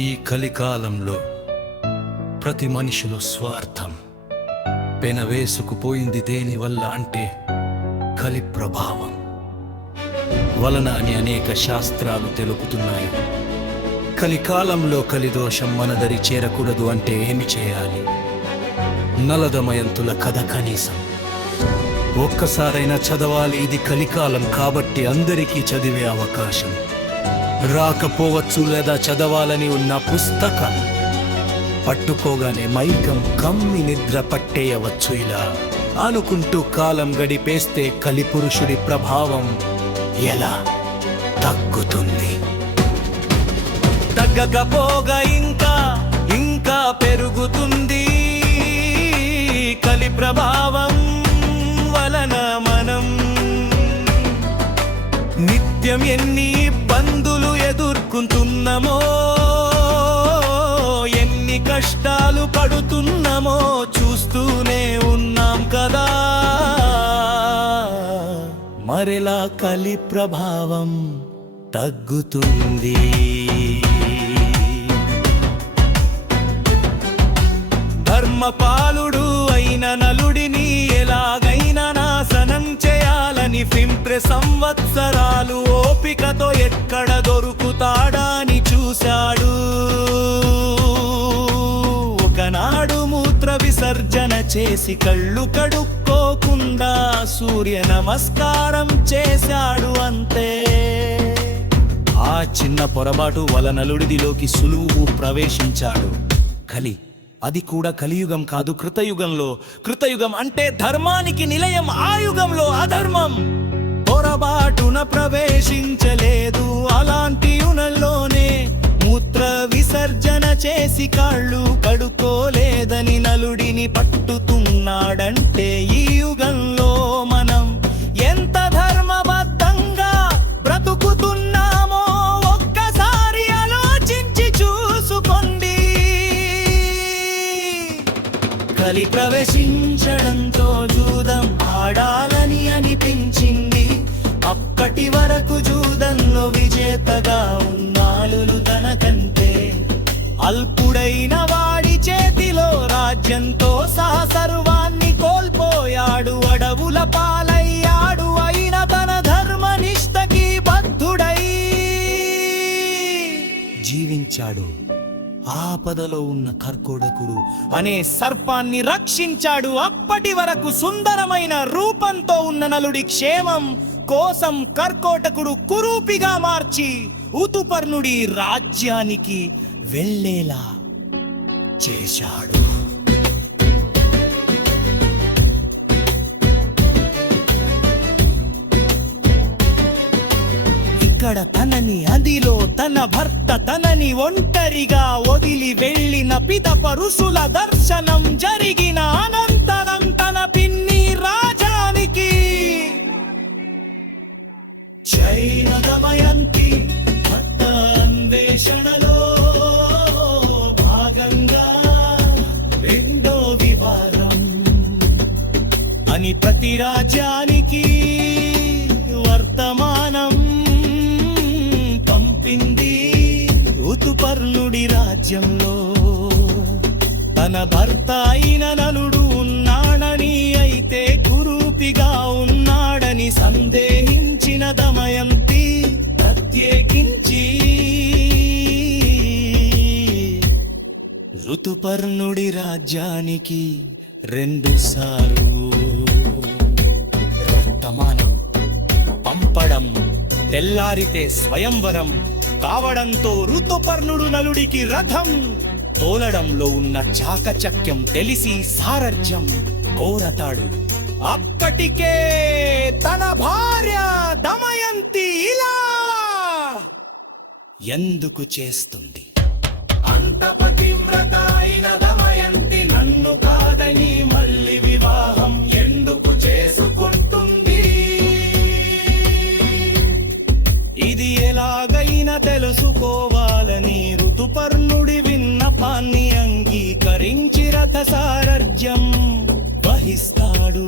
ఈ కలికాలంలో ప్రతి మనిషిలో స్వార్థం పెనవేసుకుపోయింది. దేనివల్ల అంటే కలి ప్రభావం వలన అని అనేక శాస్త్రాలు తెలుపుతున్నాయి. కలికాలంలో కలిదోషం మనదరి చేరకూడదు అంటే ఏమి చేయాలి? నలదమయంతుల కథ కనీసం ఒక్కసారైనా చదవాలి. ఇది కలికాలం కాబట్టి అందరికీ చదివే అవకాశం రాకపోవచ్చు, లేదా చదవాలని ఉన్న పుస్తకం పట్టుకోగానే మైకం కమ్మి నిద్ర పట్టేయవచ్చు. ఇలా అనుకుంటూ కాలం గడిపేస్తే కలిపురుషుడి ప్రభావం ఎలా తగ్గుతుంది? తగ్గకపోగా ఇంకా ఇంకా పెరుగుతుంది. కలి ప్రభావం వలన మనం నిత్యం ఎన్ని ఇబ్బందులు ఎదుర్కొంటున్నామో, ఎన్ని కష్టాలు పడుతున్నామో చూస్తూనే ఉన్నాం కదా. మరెలా కలి ప్రభావం తగ్గుతుంది? ధర్మపాలుడు అయిన నలుడిని ఎలాగైనా నాశనం చేయాలని సంవత్సరాలు ఓపికతో ఎక్కడ దొరుకుతాడా అని చూశాడు. ఒకనాడు మూత్ర విసర్జన చేసి కళ్ళు కడుక్కోకుండా సూర్య నమస్కారం చేశాడు అంతే. ఆ చిన్న పొరపాటు వలన నలుడిదిలోకి సులువు ప్రవేశించాడు. కలి, అది కూడా కలియుగం కాదు, కృతయుగంలో. కృతయుగం అంటే ధర్మానికి నిలయం, ఆ యుగంలో అధర్మం పొరబాటున ప్రవేశించలేదు. అలాంటి యుగంలోనే మూత్ర విసర్జన చేసి కాళ్ళు కడుకోలేదని నలుడిని పట్టుతున్నాడంటే ఈ యుగంలో మనం ఎంత ధర్మబద్ధంగా బ్రతుకుతున్నామో ఒక్కసారి ఆలోచించి చూసుకోండి. కలి ప్రవేశించడంతో జూదం ఆడాలని అనిపించింది. అప్పటి వరకు జూదంలో విజేతగా ఉన్నాడు తనకంటే అల్పుడైన వాడి చేతిలో రాజ్యంతో సహా సర్వాన్ని కోల్పోయాడు. అడవుల పాలయ్యాడు. అయిన తన ధర్మనిష్టకి బద్ధుడై జీవించాడు. ఆపదలో ఉన్న కర్కోటకుడు అనే సర్పాన్ని రక్షించాడు. అప్పటి వరకు సుందరమైన రూపంతో ఉన్న నలుడి క్షేమం కోసం కర్కోటకుడు కురూపిగా మార్చి ఋతుపర్ణుడి రాజ్యానికి వెళ్ళేలా చేశాడు. ఇక్కడ తనని, అదిలో తన భర్త తనని ఒంటరిగా వదిలి వెళ్ళిన పిదప ఋషుల దర్శనం జరిగిన అనంతరం తన పిన్ని రాజానికి చైన దమయంతి భర్త అన్వేషణలో భాగంగా రెండో వివారం అని ప్రతి రాజ్యానికి వర్తమానం ఋతుపర్ణుడి రాజ్యంలో తన భర్త అయిన నలుడు ఉన్నాడని, అయితే కురూపిగా ఉన్నాడని సందేహించిన దమయంతి ప్రత్యేకించి ఋతుపర్ణుడి రాజ్యానికి 2 సార్లు వర్తమానం పంపడం, తెల్లారితే స్వయంవరం కావడంతో ఋతుపర్ణుడు నలుడికి రథం తోలడంలో ఉన్న చాకచక్యం తెలిసి సారథ్యం కోరతాడు. అప్పటికే తన భార్య దమయంతి ఇలా ఎందుకు చేస్తుంది? అంత పతివ్రత అయిన దమయంతి నన్ను కాదని మళ్ళీ వివాహం ఎందుకు చేసుకుంటుంది? ఇది ఎలాగైనా తెలుసుకోవాలని ఋతుపర్ణుడి విన్నపాన్ని అంగీకరించి రథ సారథ్యం వహిస్తాడు.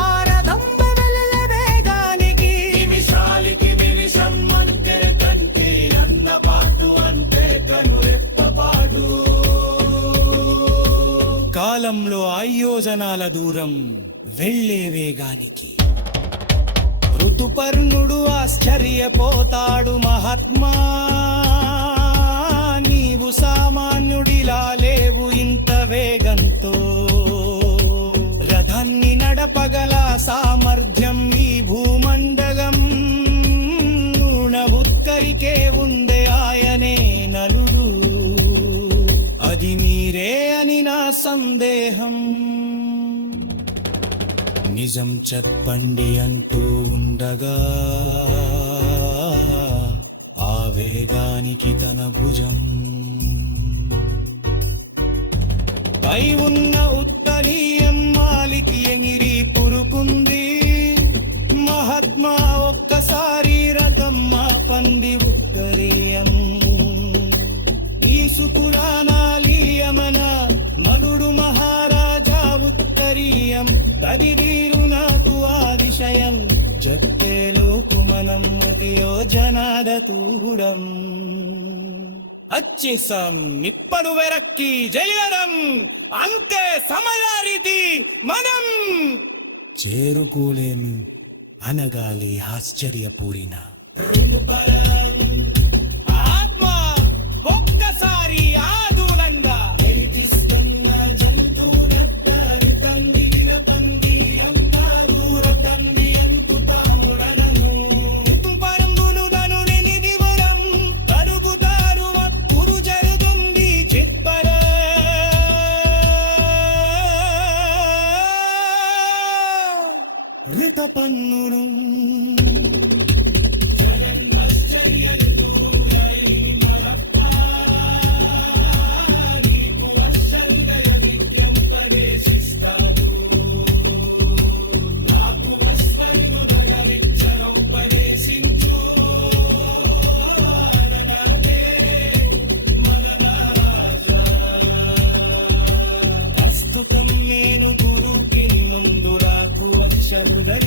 ఆ రథం బదలల వేగానికి నిమిషాలికి నిమిషం అంతే కంటే అన్న పాటు అంతే కాలంలో అయోజనాల దూరం వెళ్ళే వేగానికి ఋతుపర్ణుడు ఆశ్చర్యపోతాడు. మహాత్మా, నీవు సామాన్యుడిలా లేవు ఇంత వేగంతో. రథాన్ని నడపగల సామర్థ్యం ఈ భూమండలం ఉత్తరికే ఉందే, ఆయనే నలురు. అది మీరే అని నా సందేహం. నిజం చెప్పండి అంటూ ఉండగా ఆ వేగానికి తన భుజం పై ఉన్న ఉత్తరీయం మాలికి ఎగిరి పురుకుంది. మహాత్మా, ఒక్కసారి రథం పంది ఉత్తరీయం ఈసుకురానాలీయమన మగుడు మహారాజా ఉత్తరీయం తదివీరు నాకు ఆదిశయం జట్టేలో కుమలం యోజనాద తూరం అచ్చేసాం నిప్పడు వెరక్కి జయడం అంతే సమయారిది మనం చేరుకోలేము అనగాలి ఆశ్చర్యపూరిన ఆత్మ ఒక్కసారి ఆదునంగా నిలిపిస్తున్న జంతువులెత్తరి తందిన పంది అంతా దూర తంది అంతు తాముడనను పరంబులుదను నిధి వరం కలుపుతారు పురు జరుగుంది చిత్పర రిత పన్నును ప్రస్తుతం నేను గురుకి ముందు రాకు అక్షరుదయ